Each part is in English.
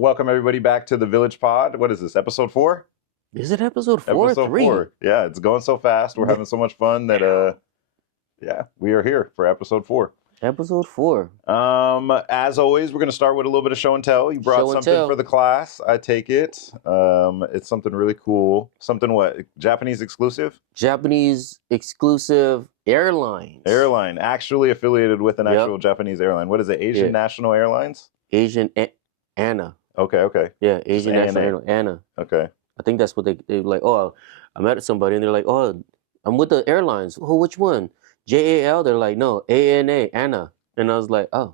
Welcome everybody back to the Village Pod. What is this, episode 4? Is it episode 4 or 3? 4. Yeah, it's going so fast. We're having so much fun that we are here for episode 4. Episode 4. As always, we're going to start with a little bit of show and tell. You brought something for the class, I take it. It's something really cool. Something what? Japanese exclusive? Japanese exclusive airlines. Airline, actually affiliated with an actual Japanese airline. What is it? Asian National Airlines? ANA. Okay. Yeah, Asian National Airlines. ANA. Okay. I think that's what they like. Oh, I met somebody and they're like, oh, I'm with the airlines. Oh, which one? JAL? They're like, no, ANA. And I was like, oh,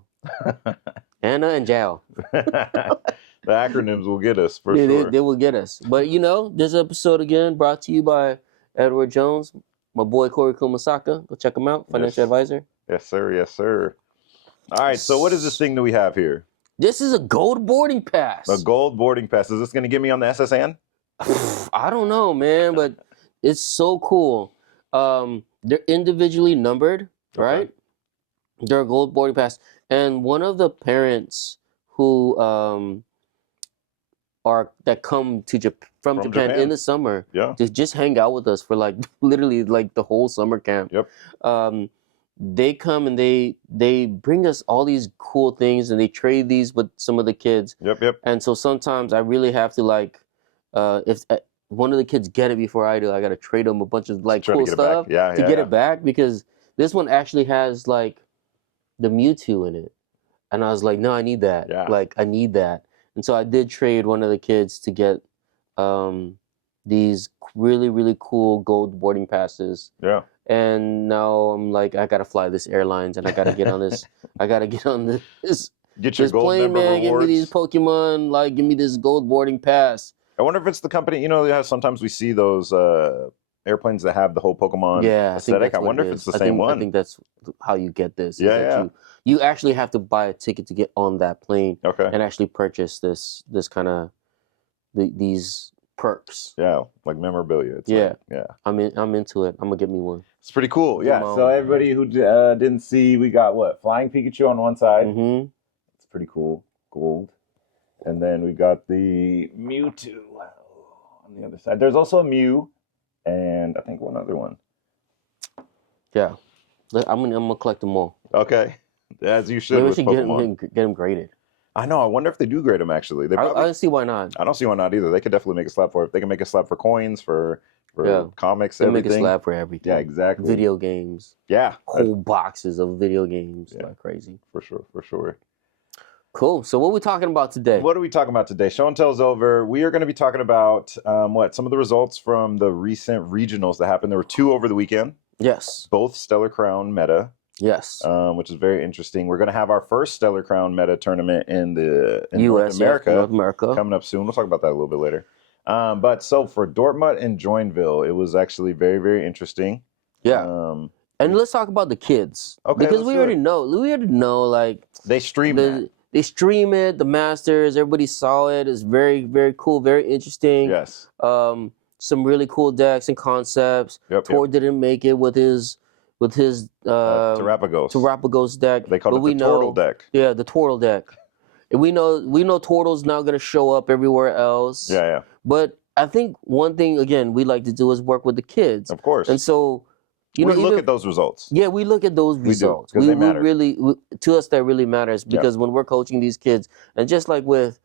Anna and JAL. The acronyms will get us for sure. They will get us. But this episode again brought to you by Edward Jones, my boy Corey Kumasaka. Go check him out, financial advisor. Yes, sir. All right, so what is this thing that we have here? This is a gold boarding pass. A gold boarding pass. Is this going to get me on the SSN? I don't know, man, but it's so cool. They're individually numbered, right? They're a gold boarding pass. And one of the parents who come to from Japan in the summer to just hang out with us for literally the whole summer camp. Yep. They come and they bring us all these cool things and they trade these with some of the kids. Yep. And so sometimes I really have to if one of the kids get it before I do, I got to trade them a bunch of cool stuff to get it back, because this one actually has the Mewtwo in it. And I was like, no, I need that. Yeah. I need that. And so I did trade one of the kids to get these really, really cool gold boarding passes. Yeah. And now I'm like, I gotta fly this airlines and I gotta get on this. I gotta get on this. Get your this gold plane, member man. rewards. Give me these Pokemon. Give me this gold boarding pass. I wonder if it's the company. Sometimes we see those airplanes that have the whole Pokemon aesthetic. I wonder if it's the same one. I think that's how you get this. Yeah. You actually have to buy a ticket to get on that plane. Okay. And actually purchase this kind of these perks. Yeah, like memorabilia. I'm into it. I'm gonna get me one. It's pretty cool. Yeah. So everybody who didn't see, we got Flying Pikachu on one side. Mm-hmm. It's pretty cool, gold. And then we got the Mewtwo on the other side. There's also a Mew, and I think one other one. Yeah, I'm gonna collect them all. Okay, as you should. Maybe we with should Pokemon. get them graded. I know. I wonder if they do grade them. Actually, I don't see why not. I don't see why not either. They could definitely make a slab for it. They can make a slab for coins, for comics, they everything. Make a slab for everything. Yeah, exactly. Video games. Yeah, whole boxes of video games. Yeah. Like crazy. For sure. Cool. So what are we talking about today? What are we talking about today? Show and tell's over. We are going to be talking about some of the results from the recent regionals that happened. There were 2 over the weekend. Yes. Both Stellar Crown meta. Yes. Which is very interesting. We're going to have our first Stellar Crown meta tournament in US, North America coming up soon. We'll talk about that a little bit later. But so for Dortmund and Joinville, it was actually very, very interesting. Yeah. And let's talk about the kids. Okay. Because we already know they stream it. They stream it, the Masters, everybody saw it. It's very, very cool, very interesting. Yes. Some really cool decks and concepts. Tor didn't make it with his Terrapagos deck. They call it the Tortle deck. Yeah, the Tortle deck. And we know Tortle's now gonna show up everywhere else. Yeah. But I think one thing again we like to do is work with the kids. Of course. And so we look at those results. Yeah, we look at those results. We matter. To us that really matters, because when we're coaching these kids, and just like with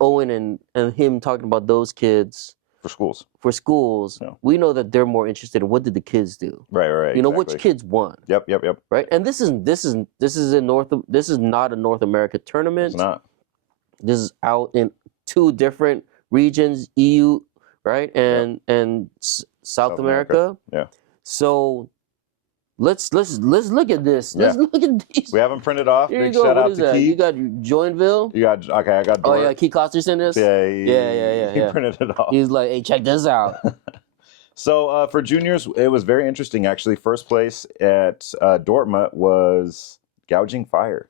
Owen and him talking about those kids for schools, we know that they're more interested in what did the kids do. Right. Exactly. Which kids won. Yep. Right, and this is not a North America tournament. It's not. This is out in 2 different regions, EU, right, and South America. Yeah. So let's look at this. Let's look at these. We have them printed off. Here Big you go. shout What out is to that? Keith. You got Joinville. I got. Oh yeah, Keith Coster's in this. Yeah. He printed it off. He's like, hey, check this out. So for juniors, it was very interesting actually. First place at Dortmund was Gouging Fire.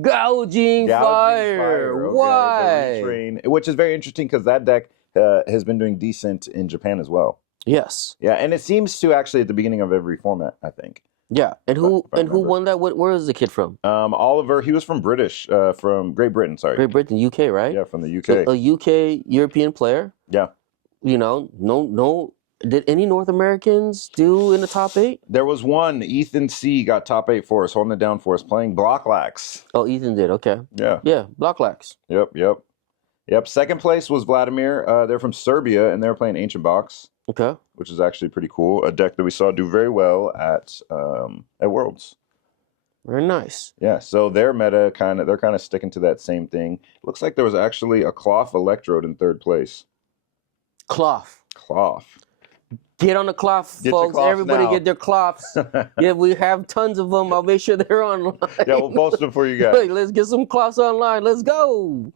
Gouging Fire. Okay, Why? Retrain, which is very interesting because that deck has been doing decent in Japan as well. Yes. Yeah, and it seems to actually at the beginning of every format, I think. Yeah, and who won that? Where is the kid from? Oliver. He was from from Great Britain. Sorry, Great Britain, UK, right? Yeah, from the UK. So a UK European player. Yeah. No. Did any North Americans do in the top 8? There was one. Ethan C got top 8 for us, holding it down for us, playing Blocklax. Oh, Ethan did. Okay. Yeah. Yeah, Blocklax. Yep. Second place was Vladimir. They're from Serbia, and they're playing Ancient Box. Okay. Which is actually pretty cool. A deck that we saw do very well at Worlds. Very nice. Yeah, so their meta they're kind of sticking to that same thing. Looks like there was actually a Cloth Electrode in third place. Cloth. Get on the cloth, folks. Everybody now. Get their cloths. Yeah, we have tons of them. I'll make sure they're online. Yeah, we'll post them for you guys. Hey, let's get some cloths online. Let's go.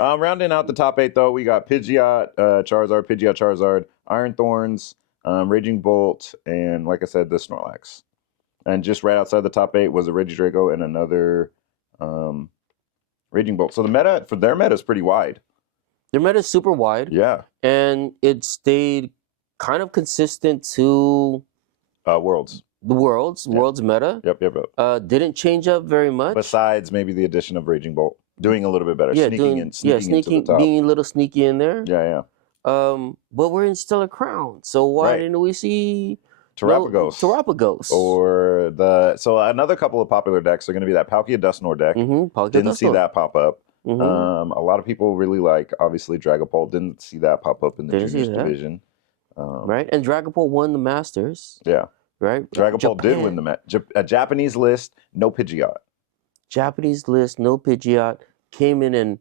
Rounding out the top 8, though, we got Pidgeot, Charizard, Iron Thorns, Raging Bolt, and like I said, the Snorlax. And just right outside the top 8 was a Regidrago and another Raging Bolt. So the meta for their meta is pretty wide. Their meta is super wide. Yeah. And it stayed kind of consistent to Worlds. The Worlds meta. Yep. Didn't change up very much. Besides maybe the addition of Raging Bolt. Doing a little bit better. Yeah, sneaking into the top. Being a little sneaky in there. Yeah. But we're in Stellar Crown, so why didn't we see Terrapagos? Or so another couple of popular decks are going to be that Palkia Dusknoir deck. Didn't see that pop up. A lot of people really like, obviously, Dragapult. Didn't see that pop up in the juniors division. Right, and Dragapult won the Masters. Yeah. Right? Dragapult did win a Japanese list, no Pidgeot. Japanese list, no Pidgeot, came in and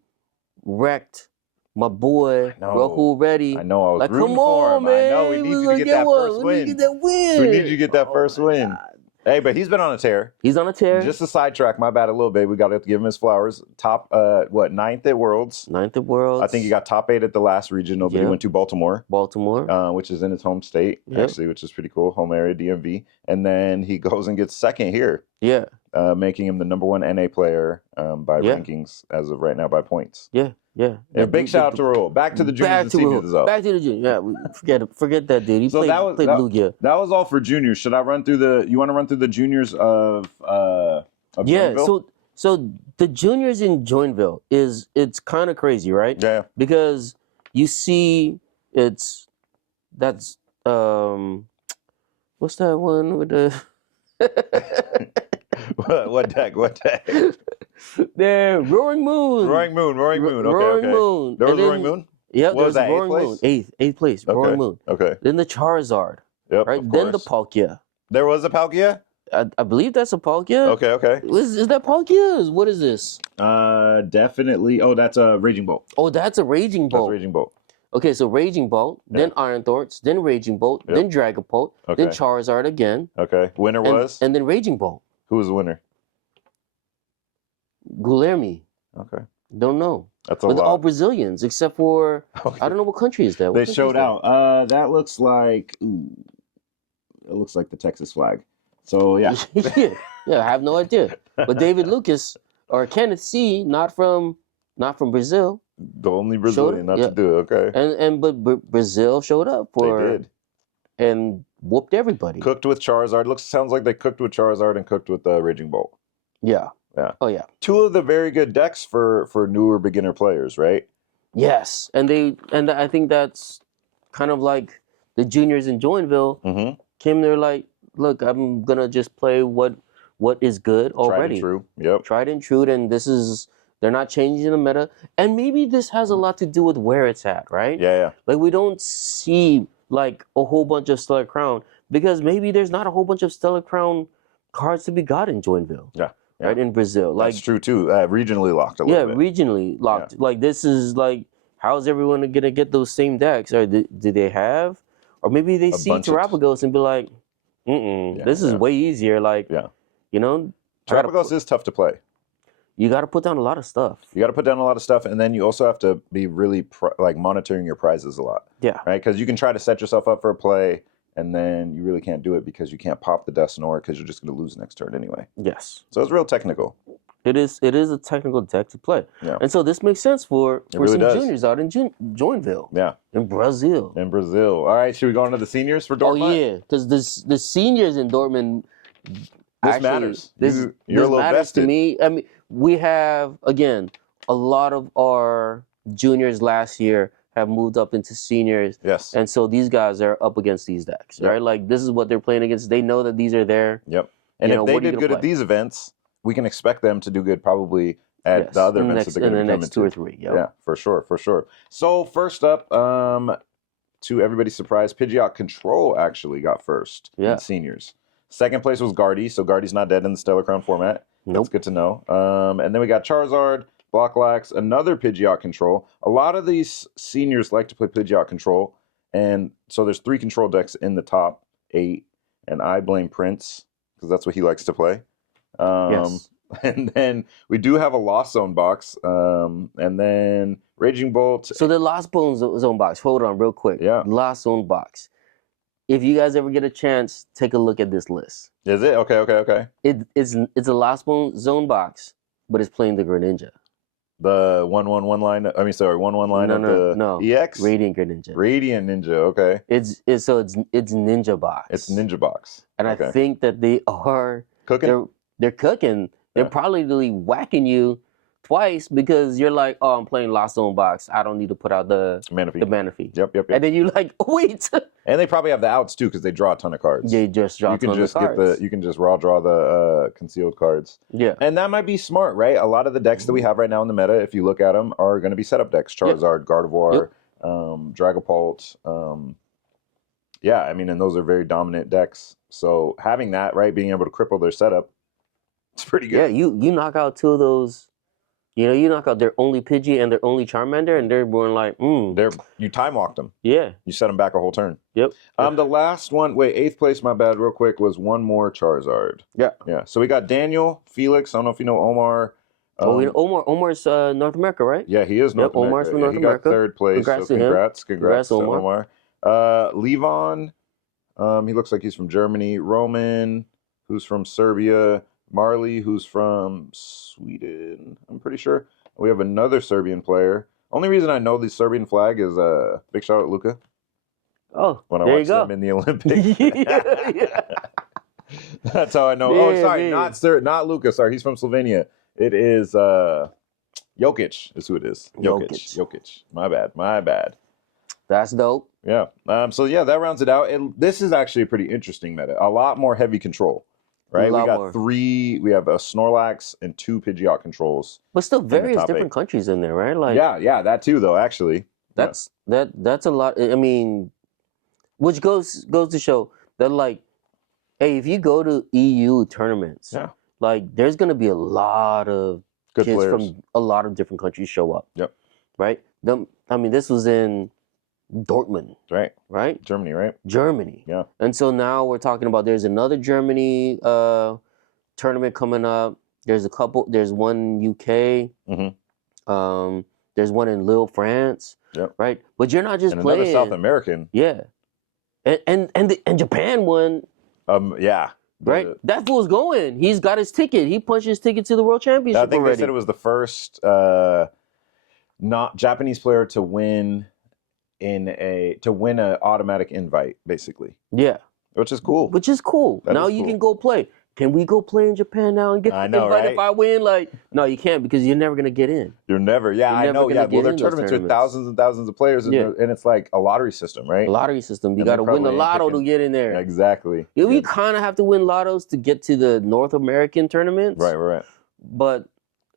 wrecked my boy Rahul Reddy. I know, I was like, rooting come for on, him. man. I know, we need you to get that first win. We need to get that win. We need you to get that first win. God. Hey, but he's been on a tear. He's on a tear. Just a sidetrack, my bad a little bit. We got to give him his flowers. Top, 9th at Worlds. 9th at Worlds. I think he got top 8 at the last regional, but he went to Baltimore. Which is in his home state, actually, which is pretty cool. Home area, DMV. And then he goes and gets second here. Yeah. Making him the #1 NA player by rankings as of right now by points. Yeah. Big shout out to Rahul. Back to the juniors and seniors is up. Back to the juniors. Yeah, forget that dude. He played Lugia. That was all for juniors. Should I run through you want to run through the juniors of Joinville? So the juniors in Joinville it's kind of crazy, right? Yeah. Because you see that's what's that one with the What deck? There, Roaring Moon. Okay. Roaring Moon. There was Roaring Moon? Yep, what was that, Roaring Moon. Eighth place, okay. Roaring Moon. Okay. Then the Charizard. Yep, right? Then the Palkia. There was a Palkia? I believe that's a Palkia. Okay. Is that Palkia? What is this? Definitely. Oh, that's a Raging Bolt. Oh, that's a Raging Bolt. That's Raging Bolt. Okay, so Raging Bolt, then Iron Thorns, then Raging Bolt, then Dragapult, then Charizard again. Okay. Winner was? And then Raging Bolt. Who was the winner? Guilherme. Okay. Don't know. That's a lot. All Brazilians, except for, I don't know what country is that. They showed out. That looks like, it looks like the Texas flag. So, yeah. I have no idea. But David Lucas or Kenneth C, not from Brazil. The only Brazilian not to do it, okay. But Brazil showed up They did. And whooped everybody. Cooked with Charizard. Sounds like they cooked with Charizard and cooked with Raging Bolt. Yeah. Oh yeah. 2 of the very good decks for newer beginner players, right? Yes, and I think that's kind of like the juniors in Joinville came there like, look, I'm gonna just play what is good already. Tried and true. Yep. Tried and true, and they're not changing the meta, and maybe this has a lot to do with where it's at, right? Yeah. Like we don't see like a whole bunch of Stellar Crown because maybe there's not a whole bunch of Stellar Crown cards to be got in Joinville. Yeah. Right, in Brazil. That's true too. Regionally locked a little bit. Yeah, regionally locked. Yeah. Like this is like, how's everyone gonna get those same decks? Or do they have? Or maybe they see Terrapagos and be like, this is way easier. Like, Terrapagos is tough to play. You got to put down a lot of stuff. And then you also have to be really monitoring your prizes a lot. Yeah. Right, because you can try to set yourself up for a play, and then you really can't do it because you can't pop the Dusknoir because you're just going to lose next turn anyway. Yes. So it's real technical. It is a technical deck to play. Yeah. And so this makes sense for some juniors out in Joinville. Yeah. In Brazil. All right, should we go on to the seniors for Dortmund? Oh, yeah, because the seniors in Dortmund, This matters. This matters vested. To me. I mean, we have, again, a lot of our juniors last year have moved up into seniors. Yes. And so these guys are up against these decks, right? Like, this is what they're playing against. They know that these are there. Yep. And if they did good at these events, we can expect them to do good probably at the other events that they're going to come into. 2 or 3. Yep. Yeah, for sure. So first up, to everybody's surprise, Pidgeot Control actually got first in seniors. Second place was Guardy, so Guardy's not dead in the Stellar Crown format. Nope. That's good to know. And then we got Charizard, Blocklax, another Pidgeot Control. A lot of these seniors like to play Pidgeot Control, and so there's 3 control decks in the top 8, and I blame Prince, because that's what he likes to play. Yes. And then we do have a Lost Zone box, and then Raging Bolt. So the Lost Zone box, hold on real quick. Yeah. Lost Zone box. If you guys ever get a chance, take a look at this list. Is it? Okay. It's a Lost Zone box, but it's playing the Greninja. The 1/1 line. I mean, sorry, 1/1 line of the EX. Radiant Greninja. Radiant Ninja. Okay. It's Ninja box. It's Ninja box. And I think that they are cooking. They're cooking. They're probably really whacking you twice because you're like, oh, I'm playing Lost Zone box. I don't need to put out the Manaphy. Yep. And then you're like, oh, wait. And they probably have the outs too because they draw a ton of cards. They just draw a ton of cards. You can just raw draw the concealed cards. Yeah. And that might be smart, right? A lot of the decks that we have right now in the meta, if you look at them, are going to be setup decks. Charizard, Gardevoir, Dragapult. Yeah, I mean, and those are very dominant decks. So having that, right, being able to cripple their setup, it's pretty good. Yeah, you knock out 2 of those. You know, you knock out their only Pidgey and their only Charmander, and they're going like, You time walked them. Yeah. You set them back a whole turn. Yep. The last one, 8th place, my bad, real quick, was one more Charizard. Yeah. Yeah. So we got Daniel, Felix, I don't know if you know Omar. Omar's North America, right? Yeah, he is North America. Omar's from North America. He got 3rd place. Congrats to Omar. Levon, he looks like he's from Germany. Roman, who's from Serbia. Marley, who's from Sweden, I'm pretty sure. We have another Serbian player. Only reason I know the Serbian flag is big shout out Luka. Oh, when I watched him in the Olympics. That's how I know. Not Luka. Sorry, he's from Slovenia. It is Jokic is who it is. Jokic. My bad. That's dope. Yeah. So that rounds it out. This is actually a pretty interesting meta. A lot more heavy control. Right, we got 3. We have a Snorlax and 2 Pidgeot controls, but still various different countries in there, right? Like, yeah, that too, though. Actually, that's a lot. I mean, which goes to show that, like, hey, if you go to EU tournaments, like, there's gonna be a lot of good kids players from a lot of different countries show up. Yep. Right. I mean, this was in Dortmund. Right? Germany. Yeah. And so now we're talking about there's another Germany tournament coming up. There's one in UK. Mm-hmm. There's one in Lille, France. Yep. Right? But you're not just playing. Another South American. Yeah. And Japan won. Yeah. Right? That fool's going. He's got his ticket. He punched his ticket to the World Championship I think already. They said it was the first not Japanese player to win an automatic invite, basically. Yeah. Which is cool. Now you can go play. Can we go play in Japan now and get invited if I win? Like, no, you can't because you're never going to get in. You're never. Yeah, I know. Yeah, well, they're tournaments with thousands and thousands of players, and it's like a lottery system, right? A lottery system. You got to win the lotto to get in there. Exactly. You kind of have to win lottos to get to the North American tournaments. Right. But,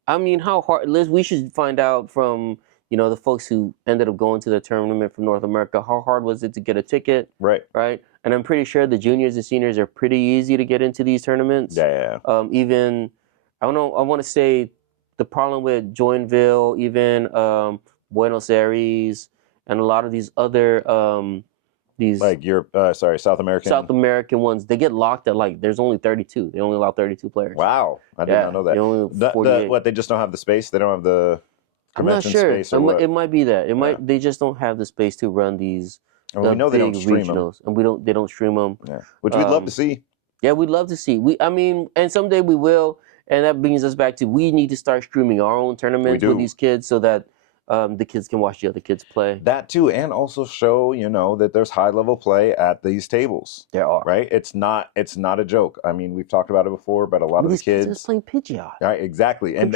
I mean, how hard... Liz, we should find out from... the folks who ended up going to the tournament from North America, how hard was it to get a ticket? Right. And I'm pretty sure the juniors and seniors are pretty easy to get into these tournaments. Yeah. Even, I don't know, I want to say the problem with Joinville, even Buenos Aires, and a lot of these other, South American ones, they get locked at, like, there's only 32. They only allow 32 players. Wow. I did not know that. They just don't have the space? They don't have the... I'm not sure. It might be that. They just don't have the space to run these. And we know they don't stream them. And they don't stream them. Yeah. Which we'd love to see. Yeah, we'd love to see. And someday we will. And that brings us back to we need to start streaming our own tournaments with these kids so that the kids can watch the other kids play. That too, and also show, that there's high level play at these tables. There are. Right? It's not a joke. I mean, we've talked about it before, but a lot of the kids are just playing Pidgeot. Right, exactly. And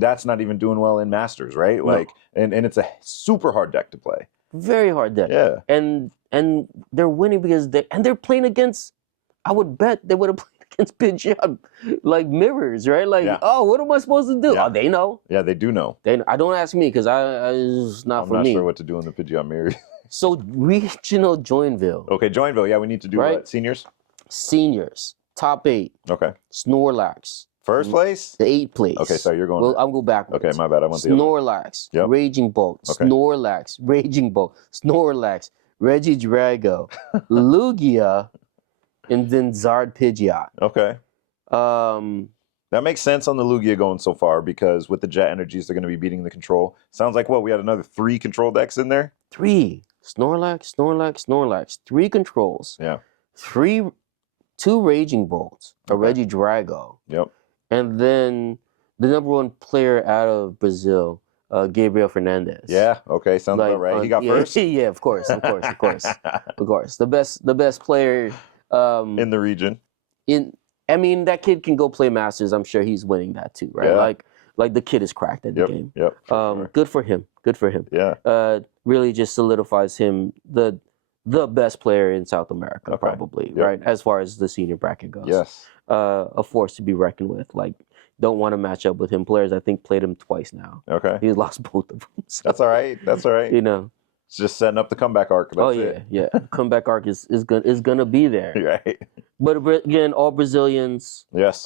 that's not even doing well in Masters, right? No. Like and it's a super hard deck to play. Very hard deck. Yeah. And they're winning because they're playing against, I would bet they would have played against Pidgeot like mirrors, right? Like, oh, what am I supposed to do? Yeah. Oh, they know. Yeah, they do know. I don't ask me because it's not for me. I'm not sure what to do in the Pidgeot mirror. So regional Joinville. Okay, Joinville. Yeah, we need to do what? Seniors? Seniors. Top 8. Okay. Snorlax. First place? The 8th place. Okay, so you're going. Well, I'll go backwards. Okay, my bad. I went the Snorlax. Yep. Raging Bolt. Okay. Snorlax. Raging Bolt. Snorlax. Regidrago. Lugia. And then Zard Pidgeot. Okay. That makes sense on the Lugia going so far because with the Jet Energies, they're going to be beating the Control. Sounds like we had another 3 Control decks in there? 3. Snorlax. 3 Controls. Yeah. 2 Raging Bolts. A Regidrago. Yep. And then the number 1 player out of Brazil, Gabriel Fernandez. Yeah. Okay. Sounds about right. He got first. Yeah. Of course. Of course. The best player in the region. I mean, that kid can go play Masters. I'm sure he's winning that too, right? Yeah. Like the kid is cracked at the game. Yep. Sure. Good for him. Yeah. Really just solidifies him the best player in South America, probably, right? As far as the senior bracket goes. Yes. A force to be reckoned with. Like, don't want to match up with him. Players, I think, played him twice now. Okay. He's lost both of them. So, That's all right. It's just setting up the comeback arc. That's it. Yeah. Comeback arc is gonna be there. Right. But again, all Brazilians. Yes.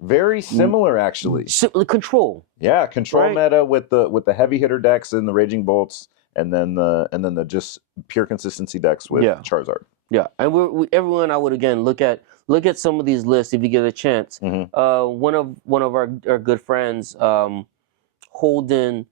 Very similar, actually. Control. Yeah, control meta with the heavy hitter decks and the Raging Bolts, and then the just pure consistency decks with Charizard. Yeah, and everyone. I would again look at some of these lists if you get a chance. Mm-hmm. One of our good friends, Holden,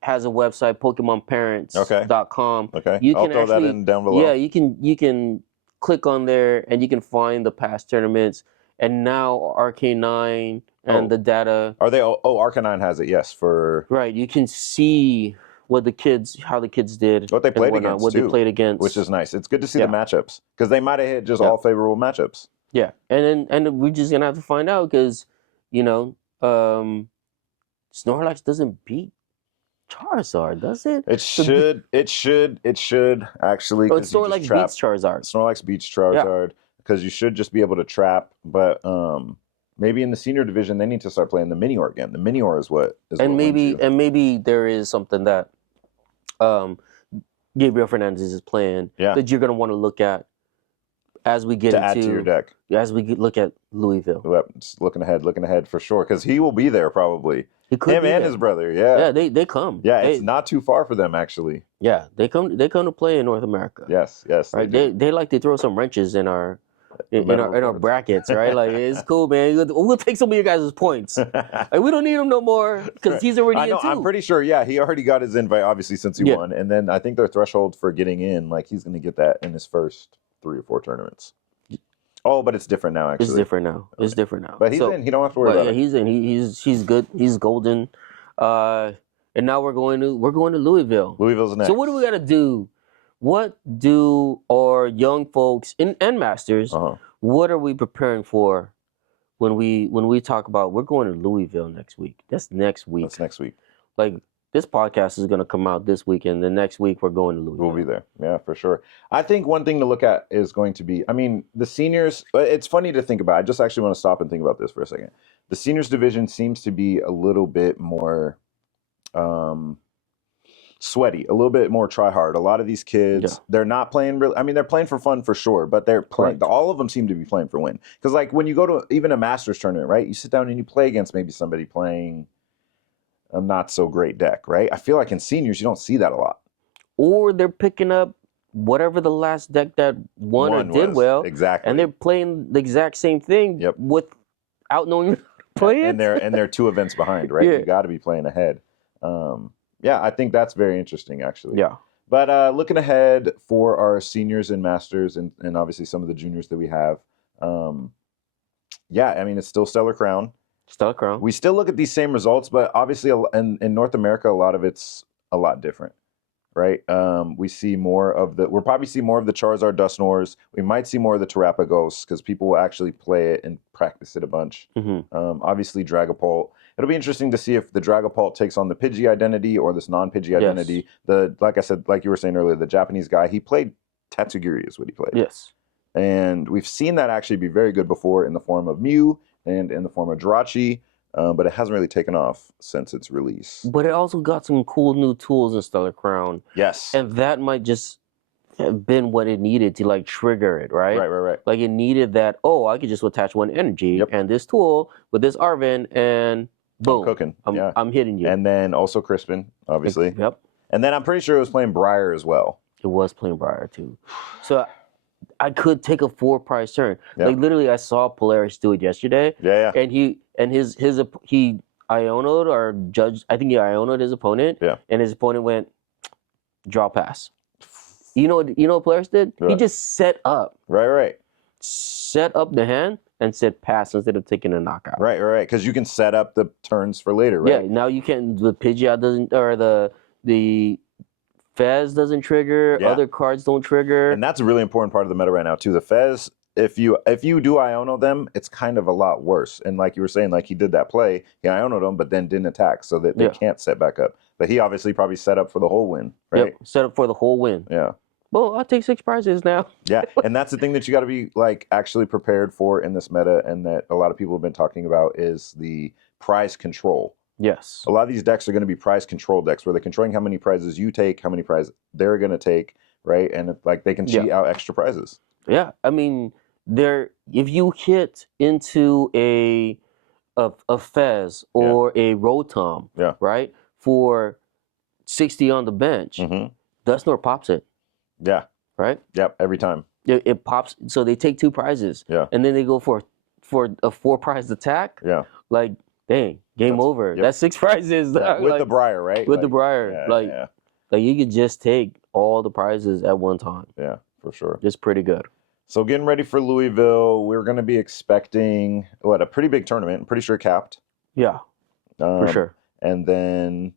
has a website, PokemonParents.com. Okay. I'll throw that in down below. Yeah, you can click on there and you can find the past tournaments. And now Arcanine and the data. Are they? Arcanine has it. Yes, for right. You can see how the kids did, what they played against, they played against, which is nice. It's good to see the matchups because they might have hit just all favorable matchups. Yeah, and we're just gonna have to find out because Snorlax doesn't beat Charizard, does it? It should actually. But Snorlax beats Charizard. Snorlax beats Charizard because you should just be able to trap, but maybe in the senior division they need to start playing the Minior again. The Minior is what is. And maybe there is something that Gabriel Fernandez is playing that you're gonna want to look at as we get add to your deck. As we look at Louisville. Yep, just looking ahead for sure because he will be there probably. Him and his brother, yeah, they come. Yeah, it's not too far for them actually. Yeah, they come to play in North America. Yes, right. They like to throw some wrenches in our brackets, right? Like it's cool, man. We'll take some of your guys' points. Like we don't need him no more because he's already in too. I'm pretty sure. Yeah, he already got his invite, obviously, since he won, and then I think their threshold for getting in, like he's going to get that in his first 3 or 4 tournaments. Oh, but it's different now. Actually, it's different now. Okay. It's different now. But he's in. He don't have to worry about it. He's in. He's good. He's golden. And now we're going to Louisville. Louisville's next. So what do we got to do? What do our young folks and masters? What are we preparing for when we talk about we're going to Louisville next week? That's next week. That's next week. Like this podcast is going to come out this weekend. The next week we're going to Louisville. We'll be there. Yeah, for sure. I think one thing to look at is going to be, I mean, the seniors, it's funny to think about. I just actually want to stop and think about this for a second. The seniors division seems to be a little bit more sweaty, a little bit more try hard. A lot of these kids, they're not playing really, I mean, they're playing for fun for sure, but they're playing, all of them seem to be playing for win. Because like when you go to even a Masters tournament, right, you sit down and you play against maybe somebody playing a not so great deck, right? I feel like in seniors, you don't see that a lot. Or they're picking up whatever the last deck that won or did well. Exactly. And they're playing the exact same thing without knowing how to play it. And they're 2 events behind, right? You got to be playing ahead. Yeah, I think that's very interesting, actually. Yeah. But looking ahead for our seniors and masters and obviously some of the juniors that we have, I mean, it's still Stellar Crown. Stellar Crown. We still look at these same results, but obviously in North America, a lot of it's a lot different, right? We see more of we'll probably see more of the Charizard Dusknoirs. We might see more of the Terrapagos because people will actually play it and practice it a bunch. Obviously, Dragapult. It'll be interesting to see if the Dragapult takes on the Pidgey identity or this non-Pidgey identity. Like I said, like you were saying earlier, the Japanese guy, he played Tatsugiri is what he played. Yes. And we've seen that actually be very good before in the form of Mew and in the form of Jirachi, but it hasn't really taken off since its release. But it also got some cool new tools in Stellar Crown. Yes. And that might just have been what it needed to like trigger it, right? Right. Like it needed that, I could just attach one energy and this tool with this Arven and boom. I'm cooking. I'm hitting you. And then also Crispin, obviously. Yep. And then I'm pretty sure it was playing Briar as well. It was playing Briar too. So I could take a 4-prize turn. Yep. Like literally, I saw Polaris do it yesterday. Yeah. And he Iono'd or judged. I think he Iono'd his opponent. Yeah. And his opponent went draw pass. You know what Polaris did? Right. He just set up. Right. Set up the hand and said pass instead of taking a knockout. Right. Because you can set up the turns for later, right? Yeah. Now you can. The Pidgeot doesn't, or the Fez doesn't trigger. Yeah. Other cards don't trigger. And that's a really important part of the meta right now too. The Fez, if you do Iono them, it's kind of a lot worse. And like you were saying, like he did that play, he Iono'd them, but then didn't attack, so that they can't set back up. But he obviously probably set up for the whole win, right? Yep, set up for the whole win. Yeah. Well, I'll take 6 prizes now. Yeah, and that's the thing that you got to be like actually prepared for in this meta, and that a lot of people have been talking about is the prize control. Yes. A lot of these decks are going to be prize control decks where they're controlling how many prizes you take, how many prizes they're going to take, right? And like they can cheat out extra prizes. Yeah, I mean, if you hit into a Fez or a Rotom, right, for 60 on the bench, Dusknoir pops it. Yeah. Right? Yep, every time. It pops, so they take 2 prizes. Yeah. And then they go for a 4-prize attack. Yeah. Like, dang, game over. That's 6 prizes. Yeah, with the Briar, right? With the Briar. Like you could just take all the prizes at one time. Yeah, for sure. It's pretty good. So getting ready for Louisville, we're going to be expecting, a pretty big tournament. I'm pretty sure capped. Yeah, for sure. And then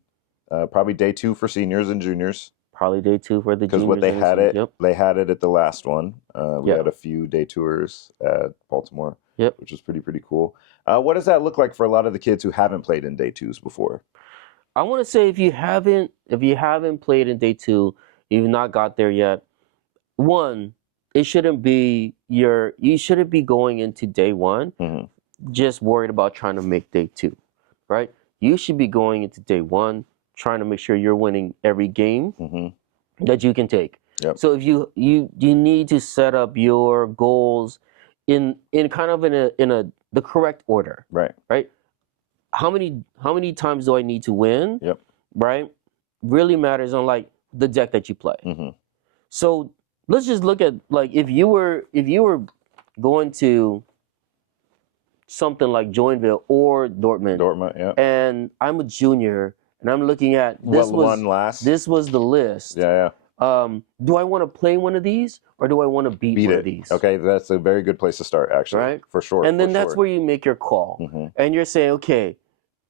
probably day 2 for seniors and juniors. Probably day 2 for the juniors. Because what they had it at the last one. We had a few day tours at Baltimore, which was pretty cool. What does that look like for a lot of the kids who haven't played in day 2s before? I want to say if you haven't played in day 2, you've not got there yet. One, you shouldn't be going into day 1 just worried about trying to make day 2, right? You should be going into day 1 trying to make sure you're winning every game that you can take. Yep. So if you need to set up your goals in kind of in the correct order. Right? How many times do I need to win? Yep. Right? Really matters on like the deck that you play. So let's just look at like if you were going to something like Joinville or Dortmund, and I'm a junior and I'm looking at this This was the list. Yeah. Do I want to play one of these or do I want to beat one of these? Okay, that's a very good place to start, actually. Right? For sure. And then that's where you make your call. And you're saying, okay,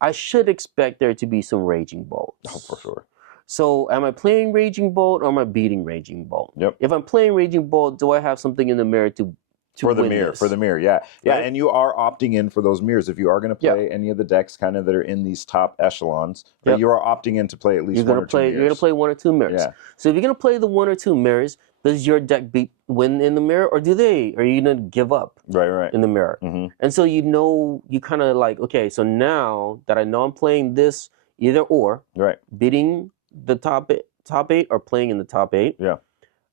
I should expect there to be some Raging Bolts. Oh, for sure. So am I playing Raging Bolt or am I beating Raging Bolt? Yep. If I'm playing Raging Bolt, do I have something in the mirror to for the mirror, yeah. Right? And you are opting in for those mirrors if you are going to play any of the decks kind of that are in these top echelons. Right? You are opting in to play at least one or two mirrors. You're going to play 1 or 2 mirrors. Yeah. So if you're going to play the 1 or 2 mirrors, does your deck win in the mirror, or are you going to give up in the mirror? And so you kind of like, okay, so now that I know I'm playing this either or, beating the top 8 or playing in the top 8,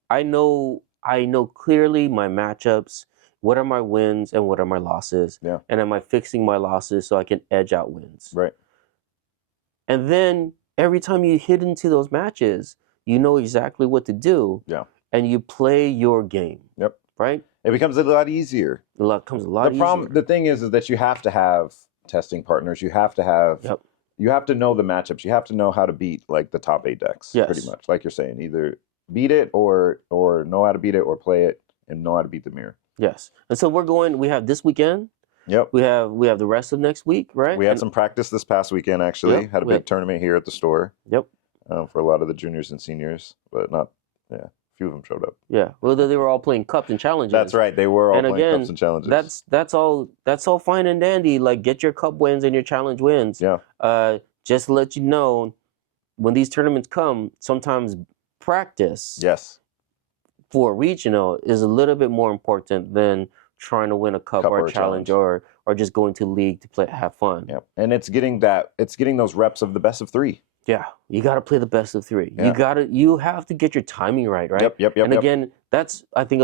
I know clearly my matchups. What are my wins and what are my losses? And am I fixing my losses so I can edge out wins? Right. And then every time you hit into those matches, you know exactly what to do. Yeah. And you play your game. Yep. Right? It becomes a lot easier. The thing is that you have to have testing partners. You have to have you have to know the matchups. You have to know how to beat like the top 8 decks. Pretty much. Like you're saying. Either beat it or know how to beat it or play it and know how to beat the mirror. Yes. And so we have this weekend, Yep. We have the rest of next week, right? We had some practice this past weekend, actually. Yep, had a big tournament here at the store. Yep. For a lot of the juniors and seniors, but not, a few of them showed up. Yeah. Well, they were all playing cups and challenges. That's right. They were all playing cups and challenges. That's all fine and dandy. Like, get your cup wins and your challenge wins. Yeah. Just to let you know, when these tournaments come, sometimes practice. Yes. For a regional is a little bit more important than trying to win a cup or a challenge or just going to league to have fun. Yeah, and it's getting those reps of the best of 3. Yeah, you got to play the best of 3. Yeah. You have to get your timing right? Yep. And again, that's, I think,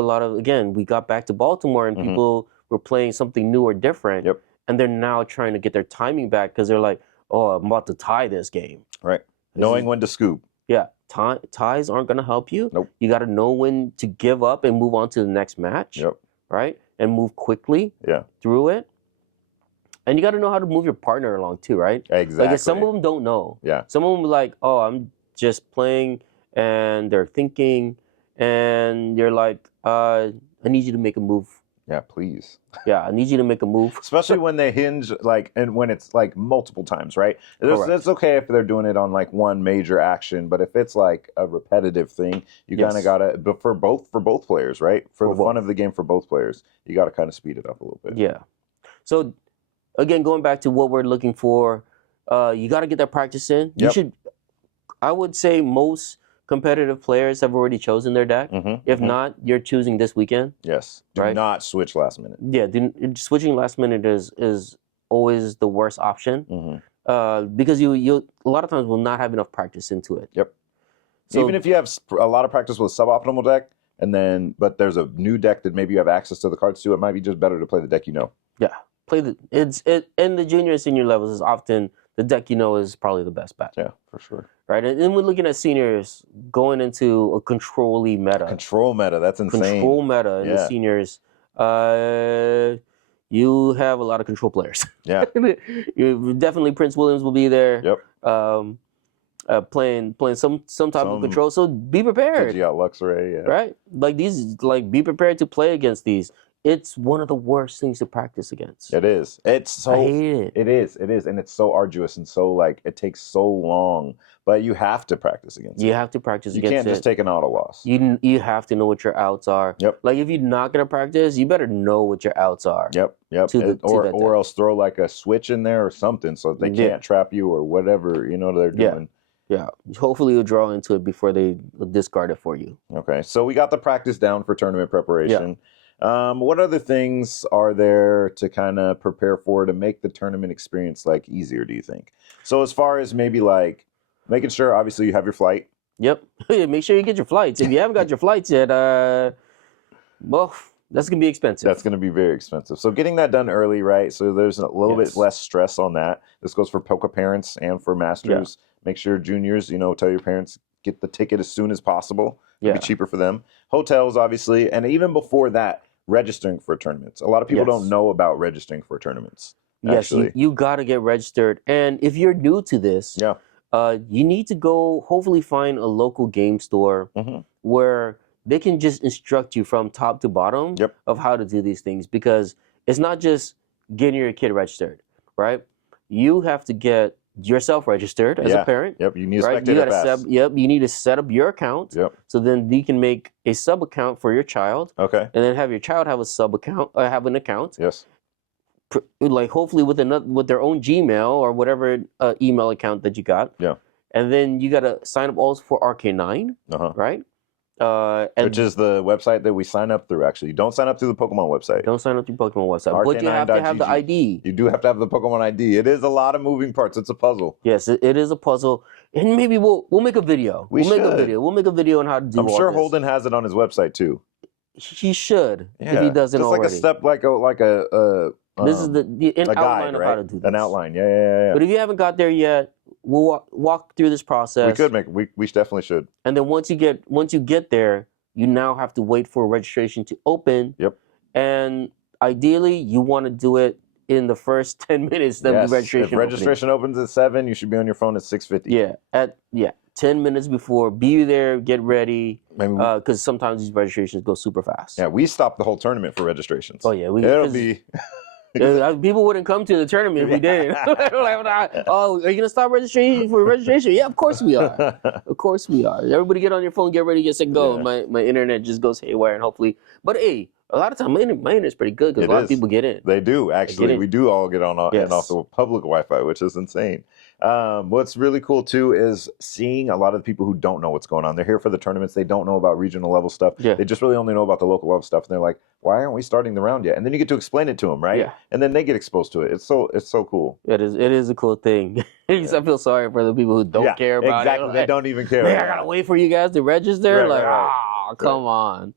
we got back to Baltimore and people were playing something new or different. Yep. And they're now trying to get their timing back because they're like, oh, I'm about to tie this game. Right. Knowing when to scoop. Yeah. Ties aren't going to help you. Nope. You got to know when to give up and move on to the next match. Yep. Right? And move quickly through it. And you got to know how to move your partner along too, right? Exactly. Like, some of them don't know. Yeah. Some of them are like, oh, I'm just playing, and they're thinking, and you're like, I need you to make a move. Yeah, please. Yeah, I need you to make a move. Especially when they hinge, and when it's multiple times, right? It's okay if they're doing it on one major action, but if it's a repetitive thing, you kind of gotta. But for both players, right? For the fun of the game for both players, you gotta kind of speed it up a little bit. Yeah. So, again, going back to what we're looking for, you got to get that practice in. You should. I would say most competitive players have already chosen their deck. If not, you're choosing this weekend. Yes. Do not switch last minute. Yeah, switching last minute is always the worst option. Because you a lot of times will not have enough practice into it. Yep. So, even if you have a lot of practice with a suboptimal deck, but there's a new deck that maybe you have access to the cards to, it might be just better to play the deck you know. Yeah. In the junior and senior levels is often the deck you know is probably the best bet. Yeah, for sure. Right, and then we're looking at seniors going into a control-y meta. Control meta, that's insane. Control meta in the seniors. You have a lot of control players. Yeah. Definitely Prince Williams will be there. Yep. Playing some type of control. So be prepared. Yeah, Luxray, yeah. Right? Be prepared to play against these. It's one of the worst things to practice against. It is. I hate it. It is. And it's so arduous and so it takes so long. But you have to practice against it. You have to practice against it. You can't just take an auto loss. You have to know what your outs are. Yep. If you're not gonna practice, you better know what your outs are. Yep. Or else throw a switch in there or something so they can't trap you or whatever they're doing. Yeah. Hopefully you'll draw into it before they discard it for you. Okay. So we got the practice down for tournament preparation. Yeah. What other things are there to kind of prepare for to make the tournament experience easier, do you think? So as far as maybe making sure obviously you have your flight. Yep. Make sure you get your flights. If you haven't got your flights yet, well, that's going to be expensive. That's going to be very expensive. So getting that done early, right? So there's a little bit less stress on that. This goes for Poké parents and for masters. Yeah. Make sure juniors, tell your parents, get the ticket as soon as possible. It'll be cheaper for them. Hotels, obviously. And even before that, registering for tournaments. A lot of people don't know about registering for tournaments. Yes, you got to get registered. And if you're new to this, you need to go hopefully find a local game store where they can just instruct you from top to bottom of how to do these things. Because it's not just getting your kid registered, right? You have to get yourself registered as a parent. Yep, you need a spectator pass. You need to set up your account. Yep. So then you can make a sub account for your child. Okay. And then have your child have a sub account, have an account. Yes. Hopefully with their own Gmail or whatever email account that you got. Yeah. And then you got to sign up also for RK9, right? Which is the website that we sign up through, actually. Don't sign up through the Pokemon website. Don't sign up through the Pokemon website. But you have to have the ID. You do have to have the Pokemon ID. It is a lot of moving parts. It's a puzzle. Yes, it is a puzzle. And maybe we'll make a video. We'll make a video on how to do I'm sure Holden has it on his website, too. He should, if he doesn't already. Just a step, this is an outline of how to do this. An outline, yeah. But if you haven't got there yet, we'll walk through this process. We definitely should. And then once you get there, you now have to wait for registration to open. Yep. And ideally, you want to do it in the first 10 minutes that the registration. If registration opens at 7, you should be on your phone at 6:50. Yeah. 10 minutes before. Be there. Get ready. Because sometimes these registrations go super fast. Yeah, we stopped the whole tournament for registrations. Oh yeah, it'll be. People wouldn't come to the tournament if we did. Oh, are you gonna stop registration for registration? Yeah, of course we are. Of course we are. Everybody get on your phone, get ready, get set, go. Yeah. My internet just goes haywire, and hopefully. But hey, a lot of time my internet's pretty good because a lot of people get in. They do actually. We do all get on and off the public Wi-Fi, which is insane. What's really cool too is seeing a lot of the people who don't know what's going on. They're here for the tournaments. They don't know about regional level stuff. Yeah. They just really only know about the local level stuff. And they're like, why aren't we starting the round yet? And then you get to explain it to them, right? Yeah. And then they get exposed to it. It's so cool. It is a cool thing. I feel sorry for the people who don't care about it. Exactly. They don't even care. Man, I gotta wait for you guys to register. Come on.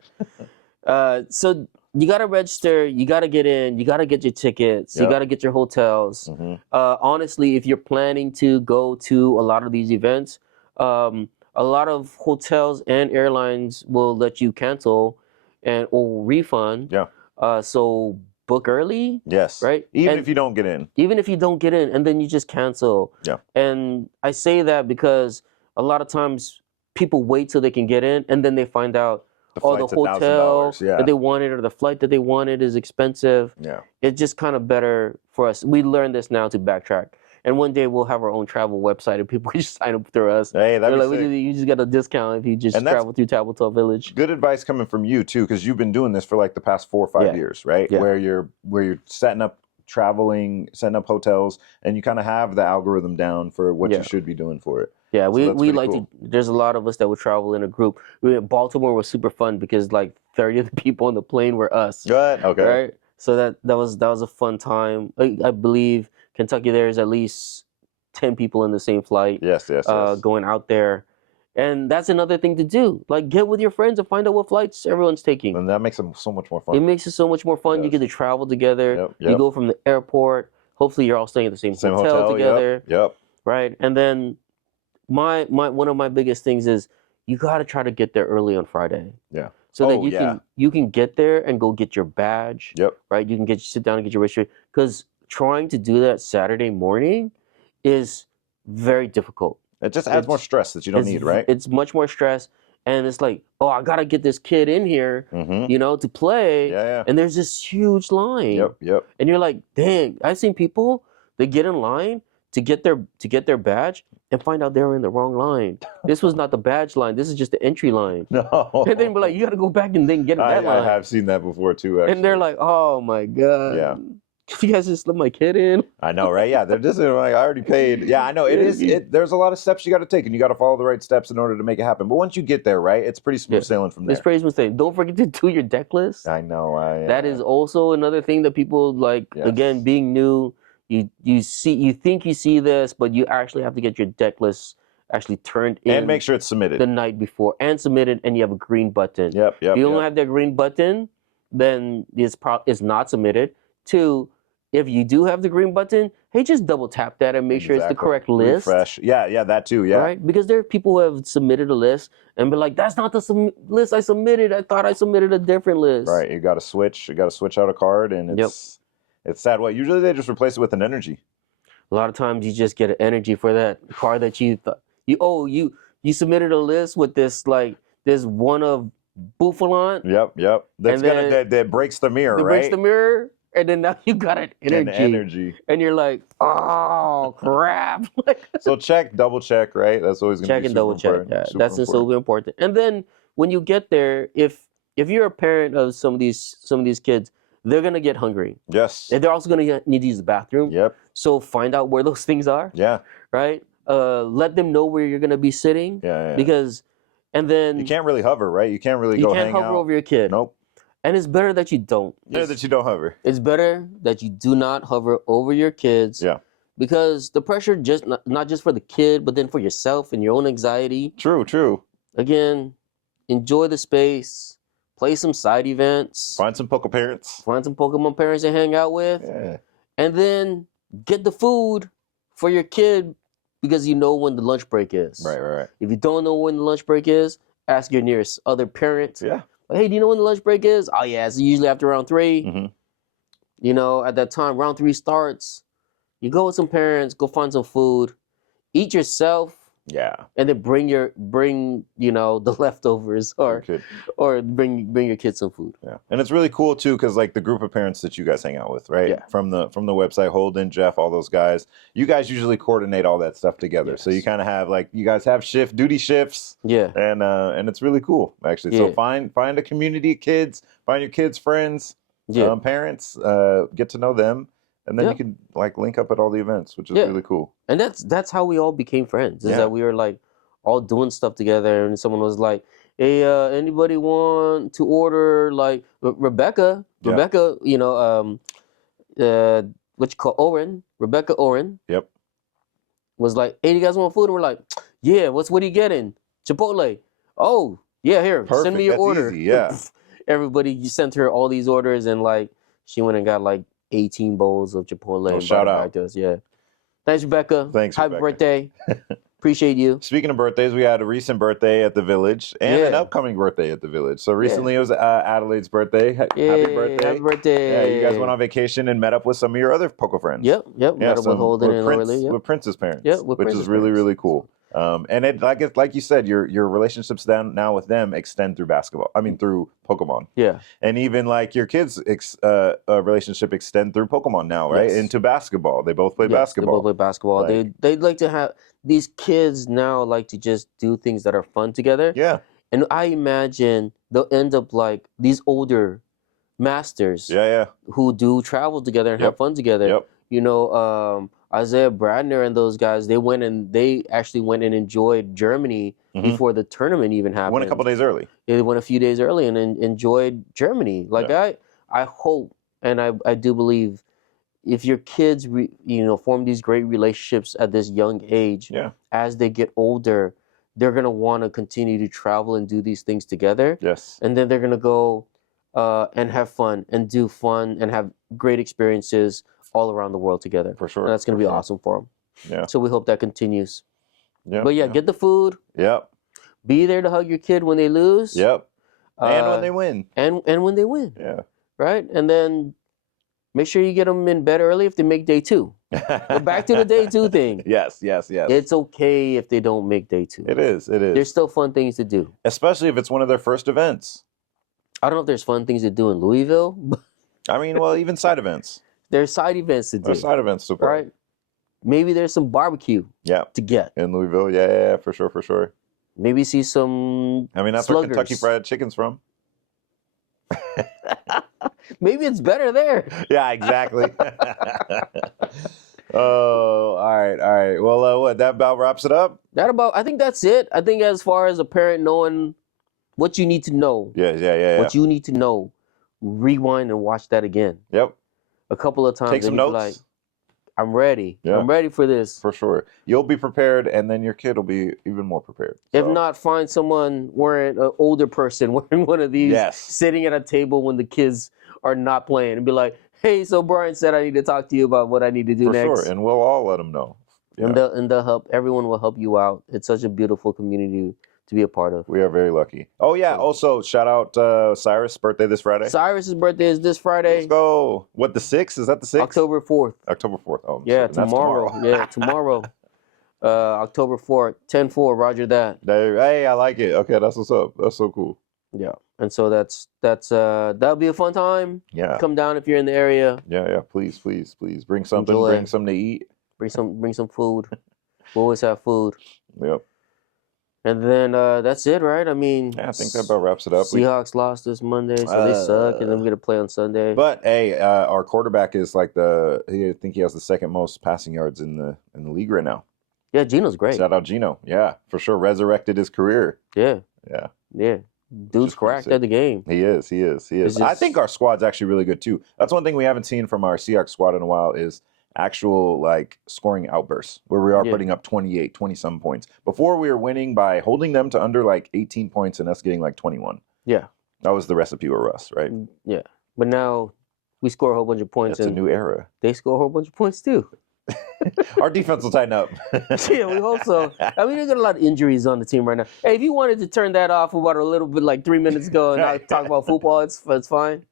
So you got to register, you got to get in, you got to get your tickets, you got to get your hotels. Mm-hmm. Honestly, if you're planning to go to a lot of these events, a lot of hotels and airlines will let you cancel or refund. Yeah. So book early. Yes. Right? Even if you don't get in. Even if you don't get in, and then you just cancel. Yeah. And I say that because a lot of times people wait till they can get in, and then they find out the hotel that they wanted or the flight that they wanted is expensive. Yeah. It's just kind of better for us. We learned this now to backtrack. And one day we'll have our own travel website and people can just sign up through us. Hey, that'd be sick. You just get a discount if you just travel through Tabletop Village. Good advice coming from you too, because you've been doing this for like the past 4 or 5 years, right? Yeah. Where you're setting up traveling, setting up hotels, and you kind of have the algorithm down for what you should be doing for it. Yeah, so we like cool. There's a lot of us that would travel in a group. Baltimore was super fun because like 30 of the people on the plane were us. Good. Okay. Right. So that was a fun time. I believe Kentucky there's at least 10 people in the same flight. Yes. Going out there, and that's another thing to do. Like get with your friends and find out what flights everyone's taking. And that makes them so much more fun. It makes it so much more fun. You get to travel together. Yep. You go from the airport. Hopefully, you're all staying at the same hotel together. Yep. Right, and then. My one of my biggest things is you got to try to get there early on Friday. Yeah. So that you can get there and go get your badge. Yep. Right. You can sit down and get your registration, because trying to do that Saturday morning is very difficult. It just adds more stress that you don't need, right? It's much more stress, and it's like, oh, I gotta get this kid in here, to play. Yeah. And there's this huge line. Yep. And you're like, dang, I've seen people they get in line to get their badge and find out they were in the wrong line. This was not the badge line. This is just the entry line. No. And then be like, you got to go back and then get in that line. I have seen that before too, actually. And they're like, oh my God. Yeah. You guys just let my kid in. I know, right? Yeah, they're just like, I already paid. Yeah, I know. There's a lot of steps you got to take, and you got to follow the right steps in order to make it happen. But once you get there, right, it's pretty smooth sailing from there. It's pretty smooth sailing. Don't forget to do your deck list. I know. That is also another thing that people like. Yes. Again, being new, you think you see this, but you actually have to get your deck list actually turned in and make sure it's submitted the night before and submitted, and you have a green button. If you don't have that green button, then it's not submitted. 2, if you do have the green button, hey, just double tap that and make sure it's the correct list. Refresh. Yeah, that too. Yeah. Right? Because there are people who have submitted a list and be like, that's not the list I submitted. I thought I submitted a different list. Right. You got to switch out a card, and it's sad. Well, usually they just replace it with an energy. A lot of times you just get an energy for that card that you thought. You submitted a list with this one of Buffalon. Yep. That breaks the mirror, right? Breaks the mirror, and then now you got an energy. And you're like, oh crap. So double check, right? That's always going to be super important. Check and double check. Yeah, that's super important. And then when you get there, if you're a parent of some of these kids, they're gonna get hungry. Yes. And they're also gonna need to use the bathroom. Yep. So find out where those things are. Yeah. Right. Let them know where you're gonna be sitting. Yeah. Because, and then you can't really hover, right? You can't really go hang out. You can't hover over your kid. Nope. And it's better that you don't. Better that you don't hover. It's better that you do not hover over your kids. Yeah. Because the pressure not just for the kid, but then for yourself and your own anxiety. True. Again, enjoy the space. Play some side events. Find some Pokemon parents to hang out with. Yeah. And then get the food for your kid, because you know when the lunch break is. Right. If you don't know when the lunch break is, ask your nearest other parent. Yeah. Hey, do you know when the lunch break is? Oh, yeah, it's usually after round 3. Mm-hmm. At that time, round 3 starts. You go with some parents, go find some food. Eat yourself. Yeah. And then bring the leftovers or bring your kids some food. Yeah. And it's really cool too, because like the group of parents that you guys hang out with, right? Yeah. From the website, Holden, Jeff, all those guys, you guys usually coordinate all that stuff together. Yes. So you kind of have like, you guys have duty shifts. Yeah. And it's really cool actually. Yeah. So find a community of kids, find your kids' friends, parents, get to know them. And then you can like link up at all the events, which is really cool. And that's how we all became friends. Is that we were like all doing stuff together, and someone was like, "Hey, anybody want to order like Rebecca? Yeah. Rebecca, what you call Oren? Rebecca Oren. Yep. Was like, hey, you guys want food? And we're like, yeah. What are you getting? Chipotle. Oh, yeah. Here, perfect. Send me your order. Easy. Yeah. Everybody sent her all these orders, and like she went and got like 18 bowls of Chipotle. Oh, shout out. Yeah. Thanks, Rebecca. Thanks, Happy birthday. Appreciate you. Speaking of birthdays, we had a recent birthday at the Village and an upcoming birthday at the Village. So recently it was Adelaide's birthday. Happy birthday. Happy birthday. Yeah, you guys went on vacation and met up with some of your other Poco friends. Yep. Met up with Holden and Orly. With Prince's parents. Yep, which is really, really cool. And it, like you said, your relationships now with them extend through basketball. I mean, through Pokemon. Yeah. And even like your kids' relationship extend through Pokemon now, right? Yes. Into basketball. They both play basketball. They both play basketball. Like, they'd like to have these kids now like to just do things that are fun together. Yeah. And I imagine they'll end up like these older masters. Yeah. Who do travel together and have fun together. Yep. Isaiah Bradner and those guys, they actually went and enjoyed Germany before the tournament even happened. Went a couple days early. They went a few days early and enjoyed Germany. Like I hope and I do believe if your kids form these great relationships at this young age, as they get older, they're gonna want to continue to travel and do these things together. Yes. And then they're gonna go and have fun and do fun and have great experiences all around the world together. For sure. And that's going to be awesome for them. Yeah. So we hope that continues. Yeah. But get the food. Yep. Be there to hug your kid when they lose. Yep. And when they win. And when they win. Yeah. Right? And then make sure you get them in bed early if they make day 2. Go back to the day 2 thing. Yes. It's okay if they don't make day 2. It is. There's still fun things to do. Especially if it's one of their first events. I don't know if there's fun things to do in Louisville. I mean, well, even side events. There's side events to do. There's side events to play. Right? Maybe there's some barbecue to get. In Louisville, yeah, for sure. Maybe see some that's sluggers. where Kentucky Fried Chicken's from. Maybe it's better there. Yeah, exactly. Oh, all right. Well, that about wraps it up? I think that's it. I think as far as a parent knowing what you need to know. Yeah. What you need to know, rewind and watch that again. Yep. A couple of times. Take some notes. Like, I'm ready. Yeah. I'm ready for this. For sure. You'll be prepared, and then your kid will be even more prepared. If not, find someone an older person wearing one of these, sitting at a table when the kids are not playing, and be like, hey, so Brian said I need to talk to you about what I need to do next. For sure, and we'll all let them know. Yeah. And they'll help. Everyone will help you out. It's such a beautiful community to be a part of. We are very lucky. Oh, yeah. Also, shout out Cyrus' birthday this Friday. Cyrus' birthday is this Friday. Let's go. What, the 6th? Is that the 6th? October 4th. October 4th. Oh, yeah, tomorrow. Yeah, tomorrow. October 4th. 10-4, roger that. Hey, I like it. Okay, that's what's up. That's so cool. Yeah. And so that'll be a fun time. Yeah. Come down if you're in the area. Yeah. Please. Bring something. Enjoy. Bring something to eat. Bring some food. We always have food. Yep. And then that's it, right? I mean, I think that about wraps it up. Seahawks lost this Monday, so they suck, and then we're gonna play on Sunday. But hey, our quarterback is like I think he has the second most passing yards in the league right now. Yeah, Geno's great. Shout out Geno. Yeah, for sure. Resurrected his career. Yeah. Dude's cracked at the game. He is. I think our squad's actually really good too. That's one thing we haven't seen from our Seahawks squad in a while is actual like scoring outbursts where we are putting up 20 some points. Before we were winning by holding them to under like 18 points and us getting like 21. Yeah. That was the recipe with us, right? Yeah. But now we score a whole bunch of points. It's a new era. They score a whole bunch of points too. Our defense will tighten up. Yeah, we hope so. I mean, we got a lot of injuries on the team right now. Hey, if you wanted to turn that off about a little bit like 3 minutes ago and not talk about football, it's fine.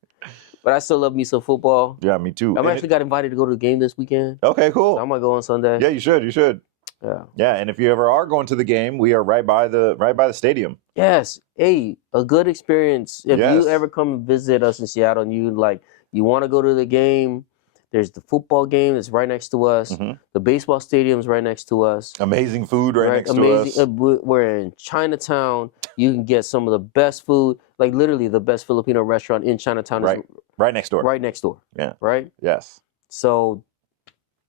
But I still love me some football. Yeah, me too. I actually got invited to go to the game this weekend. Okay, cool. So I might go on Sunday. Yeah, you should. Yeah. Yeah, and if you ever are going to the game, we are right by the stadium. Yes. Hey, a good experience. If you ever come visit us in Seattle and you want to go to the game, there's the football game that's right next to us. The baseball stadium's right next to us. Amazing food right next to us. We're in Chinatown. You can get some of the best food, like literally the best Filipino restaurant in Chinatown. Right next door. Right next door. Yeah. Right? Yes. So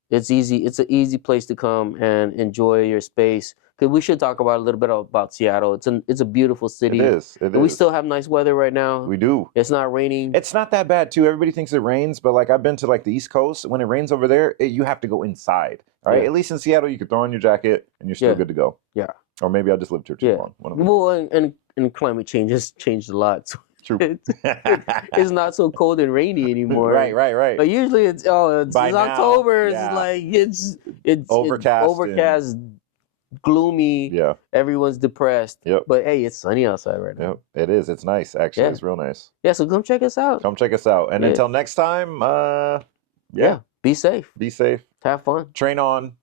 it's easy. It's an easy place to come and enjoy your space. Because we should talk about a little bit about Seattle. It's a beautiful city. It is. We still have nice weather right now. We do. It's not raining. It's not that bad too. Everybody thinks it rains, but like I've been to like the East Coast. When it rains over there, you have to go inside. All right. At least in Seattle, you could throw on your jacket and you're still good to go. Yeah. Or maybe I just lived here too long. Well, and climate change has changed a lot. So true. It's not so cold and rainy anymore. Right. But usually it's October. It's like it's overcast, gloomy. Yeah. Everyone's depressed. Yep. But hey, it's sunny outside right now. Yep. It is. It's nice. Actually, it's real nice. Yeah. So come check us out. And until next time, be safe. Be safe. Have fun. Train on.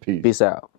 Peace out.